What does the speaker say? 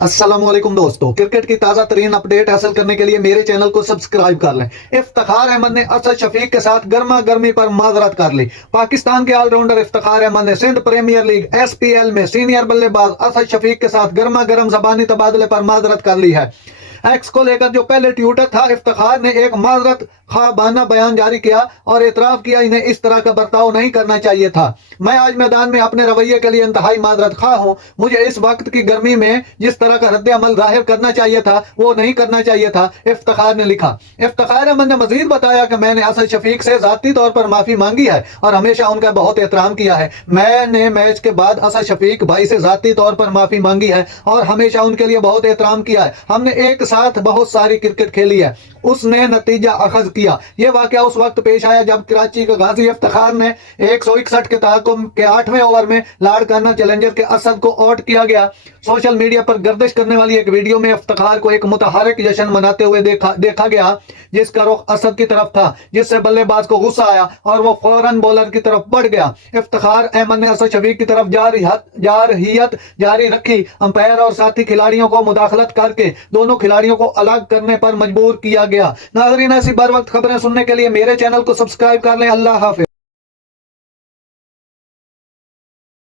अस्सलाम वालेकुम दोस्तों, क्रिकेट की ताजा तरीन अपडेट हासिल करने के लिए मेरे चैनल को सब्सक्राइब कर लें। इफ्तिखार अहमद ने असद शफीक के साथ गर्मा गर्मी पर माजरत कर ली। पाकिस्तान के ऑलराउंडर इफ्तिखार अहमद ने सिंध प्रीमियर लीग SPL में सीनियर बल्लेबाज असद शफीक के साथ गर्मा गर्म जबानी तबादले पर माजरत कर ली है। एक्स को लेकर जो पहले ट्विटर था, इफ्तिखार ने एक माजरत खाबाना बयान जारी किया और एतराफ किया इन्हें इस तरह का बर्ताव नहीं करना चाहिए था। मैं आज मैदान में अपने रवैये के लिए इंतहाई माजरत खा हूं। मुझे इस वक्त की गर्मी में जिस तरह का रद्द अमल जाहिर करना चाहिए था वो नहीं करना चाहिए था, इफ्तिखार ने लिखा। इफ्तिखार अहमद ने मजीद बताया कि मैंने असद शफीक से जाती तौर पर माफी मांगी है और हमेशा उनका बहुत एहतराम किया है। मैंने मैच के बाद असद शफीक भाई से जाती तौर पर माफी मांगी है और हमेशा उनके लिए बहुत एहतराम किया है। हमने एक साथ बहुत सारी क्रिकेट खेली है। उसने नतीजा अखज किया। यह वाकया उस वक्त पेश आया जब कराची के गाजी इफ्तिखार ने 161 के तहकुम के 8वें ओवर में लाड़काना चैलेंजर के असद को आउट किया गया। सोशल मीडिया पर गर्दिश करने वाली एक वीडियो में इफ्तिखार को एक मुतहरक जश्न मनाते हुए देखा गया, जिसका रुख असद की तरफ था, जिससे बल्लेबाज को गुस्सा आया और वो फौरन बॉलर की तरफ बढ़ गया। इफ्तिखार अहमद ने असद शफीक की तरफ जारहियत जारी रखी। अंपायर और साथी खिलाड़ियों को मुदाखलत करके दोनों खिलाड़ियों को अलग करने पर मजबूर किया गया। नाज़रीन, ऐसी बर वक्त खबरें सुनने के लिए मेरे चैनल को सब्सक्राइब कर लें। अल्लाह हाफिज।